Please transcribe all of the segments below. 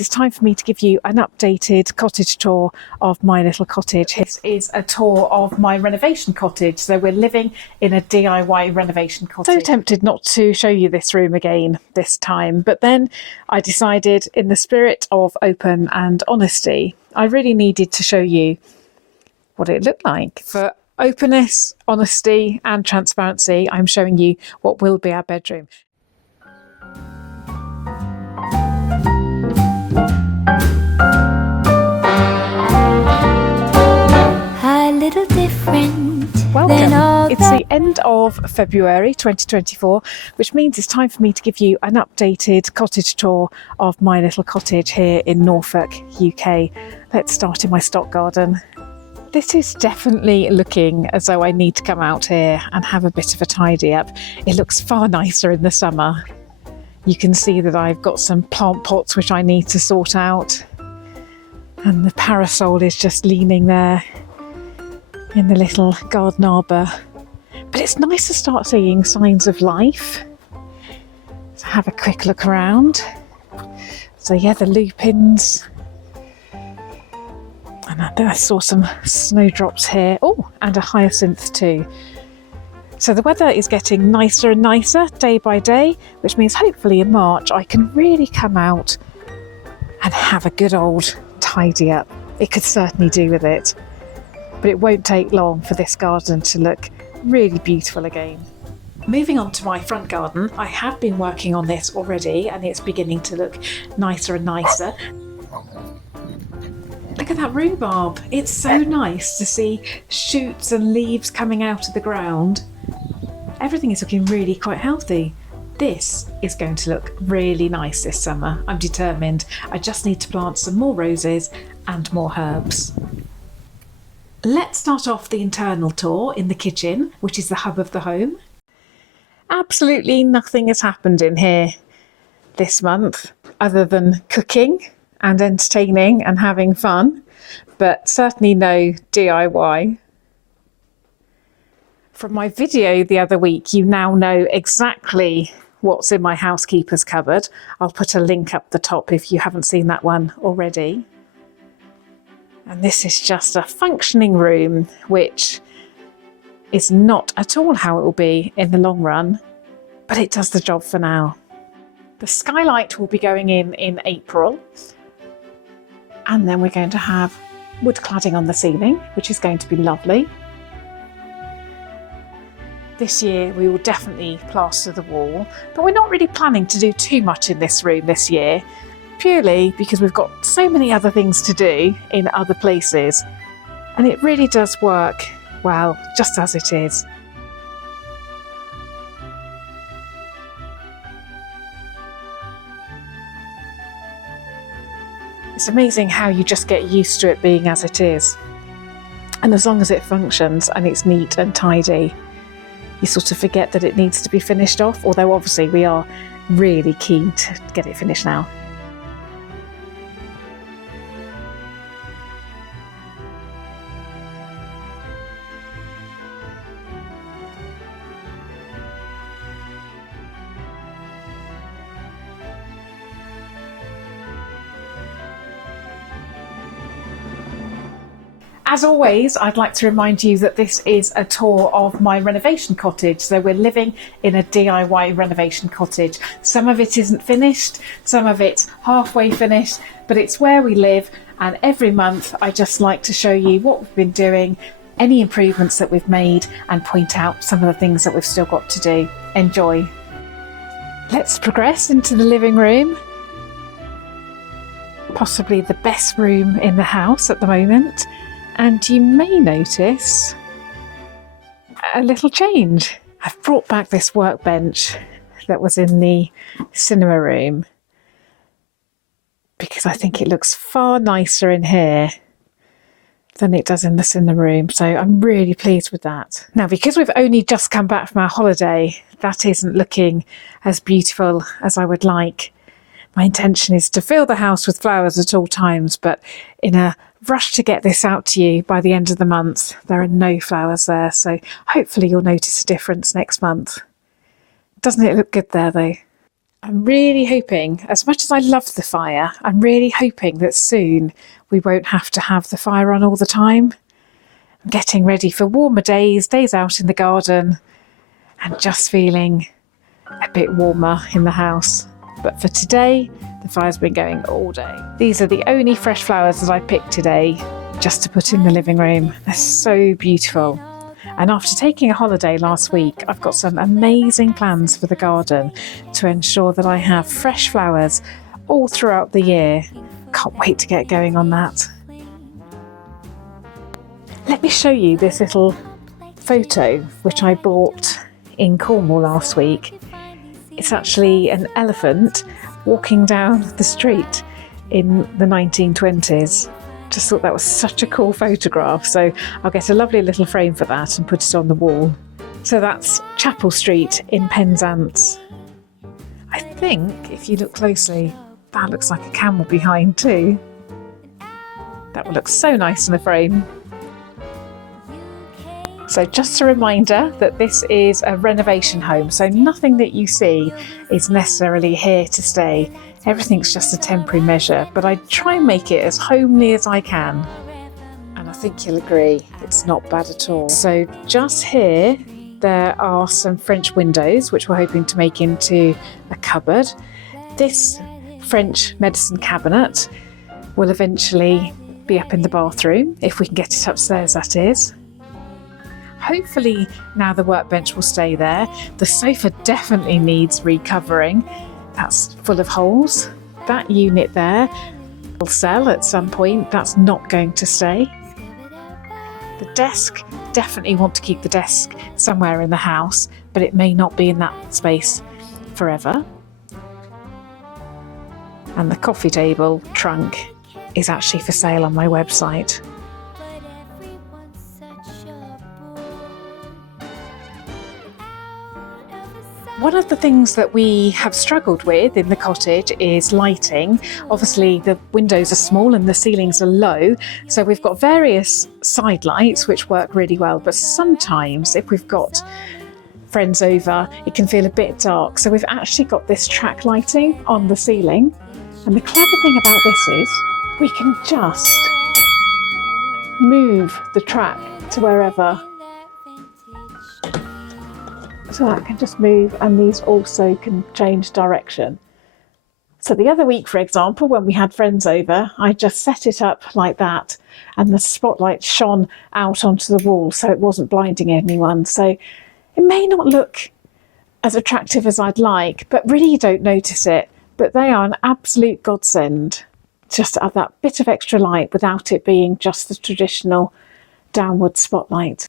It's time for me to give you an updated cottage tour of my little cottage. This is a tour of my renovation cottage. So we're living in a DIY renovation cottage. So tempted not to show you this room again this time, but then I decided, in the spirit of open and honesty, I really needed to show you what it looked like. For openness, honesty and transparency, I'm showing you what will be our bedroom. Little different. Welcome. It's the end of February 2024, which means it's time for me to give you an updated cottage tour of my little cottage here in Norfolk, UK. Let's start in my stock garden. This is definitely looking as though I need to come out here and have a bit of a tidy up. It looks far nicer in the summer. You can see that I've got some plant pots which I need to sort out, and the parasol is just leaning there in the little garden arbour. But it's nice to start seeing signs of life. So have a quick look around. So yeah, the lupins. And I saw some snowdrops here. Oh, and a hyacinth too. So the weather is getting nicer and nicer day by day, which means hopefully in March I can really come out and have a good old tidy up. It could certainly do with it. But it won't take long for this garden to look really beautiful again. Moving on to my front garden, I have been working on this already and it's beginning to look nicer and nicer. Look at that rhubarb. It's so nice to see shoots and leaves coming out of the ground. Everything is looking really quite healthy. This is going to look really nice this summer. I'm determined. I just need to plant some more roses and more herbs. Let's start off the internal tour in the kitchen, which is the hub of the home. Absolutely nothing has happened in here this month other than cooking and entertaining and having fun, but certainly no DIY. From my video the other week, you now know exactly what's in my housekeeper's cupboard. I'll put a link up the top if you haven't seen that one already. And this is just a functioning room, which is not at all how it will be in the long run, but it does the job for now. The skylight will be going in April, and then we're going to have wood cladding on the ceiling, which is going to be lovely. This year we will definitely plaster the wall, but we're not really planning to do too much in this room this year, purely because we've got so many other things to do in other places, and it really does work well just as it is. It's amazing how you just get used to it being as it is, and as long as it functions and it's neat and tidy, you sort of forget that it needs to be finished off, although obviously we are really keen to get it finished now. As always, I'd like to remind you that this is a tour of my renovation cottage. So we're living in a DIY renovation cottage. Some of it isn't finished, some of it's halfway finished, but it's where we live. And every month I just like to show you what we've been doing, any improvements that we've made, and point out some of the things that we've still got to do. Enjoy. Let's progress into the living room. Possibly the best room in the house at the moment. And you may notice a little change. I've brought back this workbench that was in the cinema room because I think it looks far nicer in here than it does in the cinema room. So I'm really pleased with that. Now, because we've only just come back from our holiday, that isn't looking as beautiful as I would like. My intention is to fill the house with flowers at all times, but in a rush to get this out to you by the end of the month, there are no flowers there, so hopefully you'll notice a difference next month. Doesn't it look good there though? I'm really hoping, as much as I love the fire, I'm really hoping that soon we won't have to have the fire on all the time. I'm getting ready for warmer days out in the garden, and just feeling a bit warmer in the house. But for today, the fire's been going all day. These are the only fresh flowers that I picked today just to put in the living room. They're so beautiful. And after taking a holiday last week, I've got some amazing plans for the garden to ensure that I have fresh flowers all throughout the year. Can't wait to get going on that. Let me show you this little photo which I bought in Cornwall last week. It's actually an elephant walking down the street in the 1920s. Just thought that was such a cool photograph, so I'll get a lovely little frame for that and put it on the wall. So that's Chapel Street in Penzance. I think if you look closely, that looks like a camel behind too. That will look so nice in the frame. So just a reminder that this is a renovation home, so nothing that you see is necessarily here to stay. Everything's just a temporary measure, but I try and make it as homely as I can. And I think you'll agree, it's not bad at all. So just here, there are some French windows, which we're hoping to make into a cupboard. This French medicine cabinet will eventually be up in the bathroom, if we can get it upstairs, that is. Hopefully now the workbench will stay there. The sofa definitely needs recovering. That's full of holes. That unit there will sell at some point. That's not going to stay. The desk, definitely want to keep the desk somewhere in the house, but it may not be in that space forever. And the coffee table trunk is actually for sale on my website. One of the things that we have struggled with in the cottage is lighting. Obviously the windows are small and the ceilings are low, so we've got various side lights which work really well, but sometimes if we've got friends over it can feel a bit dark, so we've actually got this track lighting on the ceiling. And the clever thing about this is we can just move the track to wherever. So that can just move, and these also can change direction. So the other week, for example, when we had friends over, I just set it up like that and the spotlight shone out onto the wall so it wasn't blinding anyone. So it may not look as attractive as I'd like, but really you don't notice it. But they are an absolute godsend, just to add that bit of extra light without it being just the traditional downward spotlight.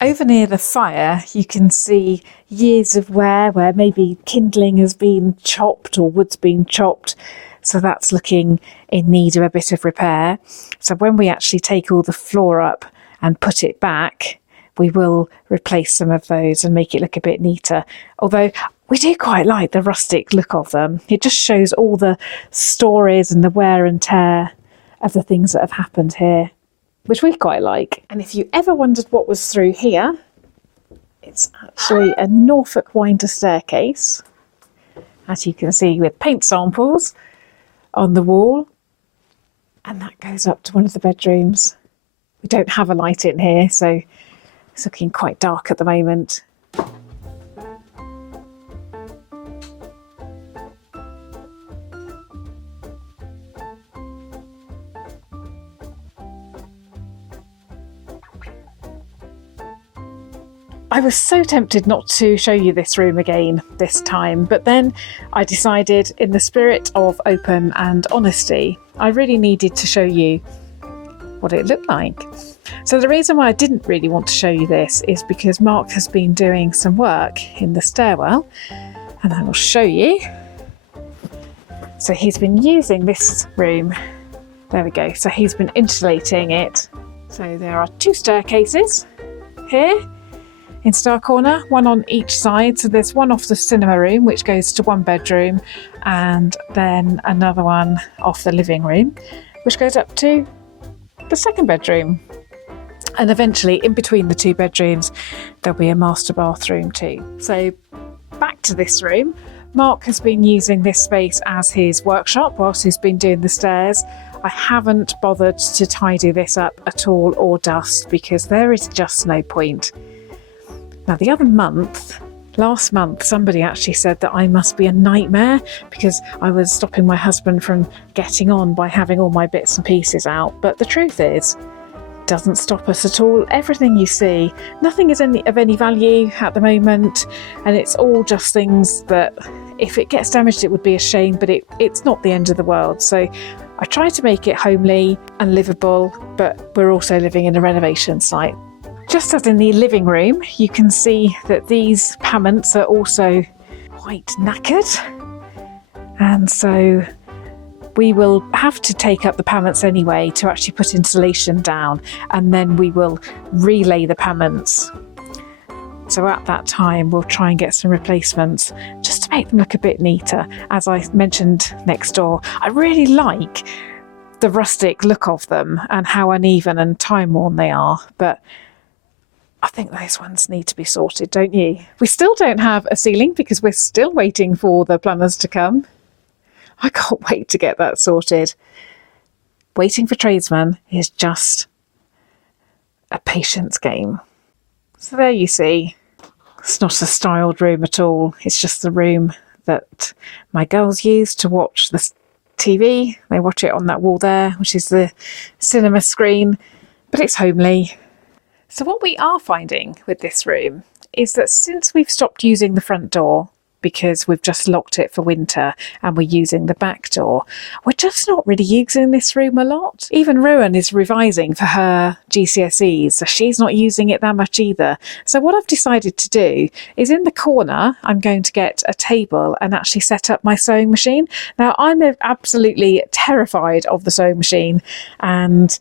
Over near the fire, you can see years of wear where maybe kindling has been chopped or wood's been chopped. So that's looking in need of a bit of repair. So when we actually take all the floor up and put it back, we will replace some of those and make it look a bit neater. Although we do quite like the rustic look of them. It just shows all the stories and the wear and tear of the things that have happened here, which we quite like. And if you ever wondered what was through here, it's actually a Norfolk winder staircase, as you can see, with paint samples on the wall. And that goes up to one of the bedrooms. We don't have a light in here, so it's looking quite dark at the moment. I was so tempted not to show you this room again this time, but then I decided, in the spirit of open and honesty, I really needed to show you what it looked like. So the reason why I didn't really want to show you this is because Mark has been doing some work in the stairwell, and I will show you. So he's been using this room. There we go. So he's been insulating it. So there are two staircases here in Starre Corner, one on each side. So there's one off the cinema room, which goes to one bedroom, and then another one off the living room, which goes up to the second bedroom. And eventually, in between the 2 bedrooms, there'll be a master bathroom too. So back to this room. Mark has been using this space as his workshop whilst he's been doing the stairs. I haven't bothered to tidy this up at all or dust because there is just no point. Now, the other month, last month, somebody actually said that I must be a nightmare because I was stopping my husband from getting on by having all my bits and pieces out. But the truth is, it doesn't stop us at all. Everything you see, nothing is of any value at the moment, and it's all just things that if it gets damaged it would be a shame, but it's not the end of the world. So I try to make it homely and livable, but we're also living in a renovation site. Just as in the living room, you can see that these paments are also quite knackered, and so we will have to take up the paments anyway to actually put insulation down, and then we will relay the paments. So at that time, we'll try and get some replacements just to make them look a bit neater. As I mentioned next door, I really like the rustic look of them and how uneven and time-worn they are, but I think those ones need to be sorted, don't you? We still don't have a ceiling because we're still waiting for the plumbers to come. I can't wait to get that sorted. Waiting for tradesmen is just a patience game. So there you see, it's not a styled room at all. It's just the room that my girls use to watch the TV. They watch it on that wall there, which is the cinema screen, but it's homely. So what we are finding with this room is that since we've stopped using the front door because we've just locked it for winter and we're using the back door, we're just not really using this room a lot. Even Rowan is revising for her GCSEs, so she's not using it that much either. So what I've decided to do is in the corner, I'm going to get a table and actually set up my sewing machine. Now, I'm absolutely terrified of the sewing machine and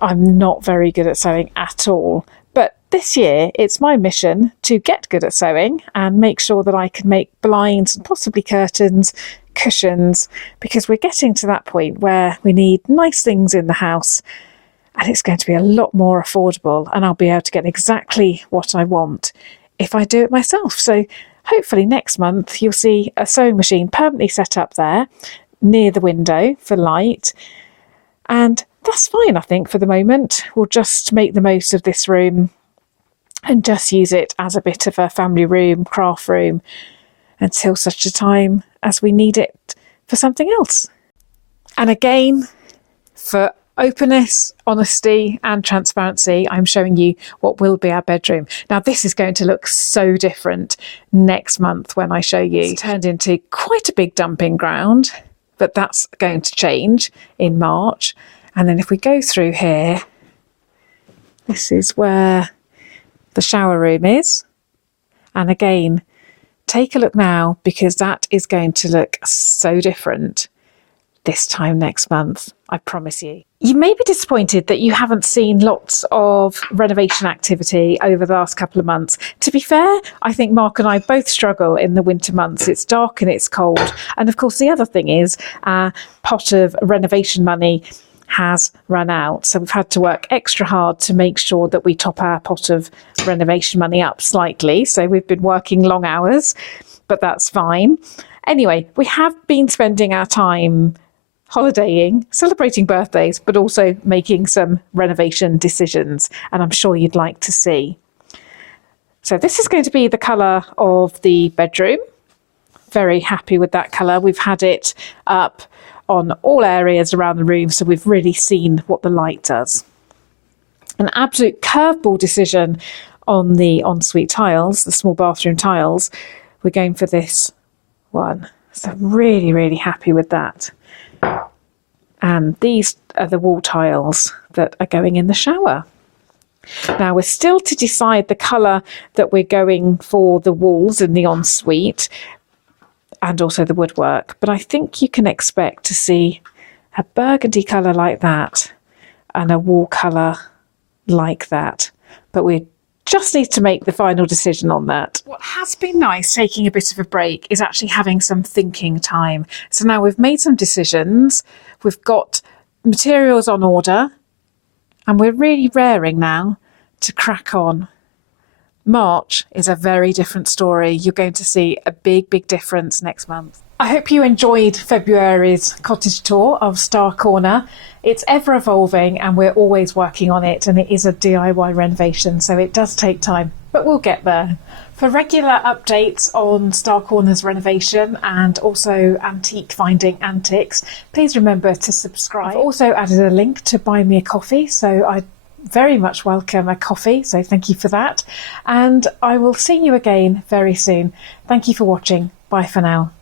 I'm not very good at sewing at all. But this year, it's my mission to get good at sewing and make sure that I can make blinds and possibly curtains, cushions, because we're getting to that point where we need nice things in the house and it's going to be a lot more affordable and I'll be able to get exactly what I want if I do it myself. So hopefully next month you'll see a sewing machine permanently set up there near the window for light, and that's fine, I think, for the moment. We'll just make the most of this room and just use it as a bit of a family room, craft room, until such a time as we need it for something else. And again, for openness, honesty and transparency, I'm showing you what will be our bedroom. Now, this is going to look so different next month when I show you. It's turned into quite a big dumping ground, but that's going to change in March. And then if we go through here, this is where the shower room is. And again, take a look now because that is going to look so different this time next month, I promise you. You may be disappointed that you haven't seen lots of renovation activity over the last couple of months. To be fair, I think Mark and I both struggle in the winter months. It's dark and it's cold. And of course, the other thing is our pot of renovation money has run out. So we've had to work extra hard to make sure that we top our pot of renovation money up slightly. So we've been working long hours, but that's fine. Anyway, we have been spending our time holidaying, celebrating birthdays, but also making some renovation decisions, and I'm sure you'd like to see. So this is going to be the colour of the bedroom. Very happy with that colour. We've had it up on all areas around the room, so we've really seen what the light does. An absolute curveball decision on the ensuite tiles, the small bathroom tiles. We're going for this one. So really, really happy with that. And these are the wall tiles that are going in the shower. Now we're still to decide the colour that we're going for the walls in the ensuite and also the woodwork, but I think you can expect to see a burgundy colour like that and a wall colour like that, but we just need to make the final decision on that. What has been nice taking a bit of a break is actually having some thinking time. So now we've made some decisions, we've got materials on order, and we're really raring now to crack on. March is a very different story. You're going to see a big difference next month. I hope you enjoyed February's cottage tour of Starre Corner. It's ever evolving and we're always working on it, and it is a DIY renovation, so it does take time, but we'll get there. For regular updates on Starre Corner's renovation and also antique finding antics, please remember to subscribe. I've also added a link to buy me a coffee, so I very much welcome a coffee, so thank you for that. And I will see you again very soon. Thank you for watching. Bye for now.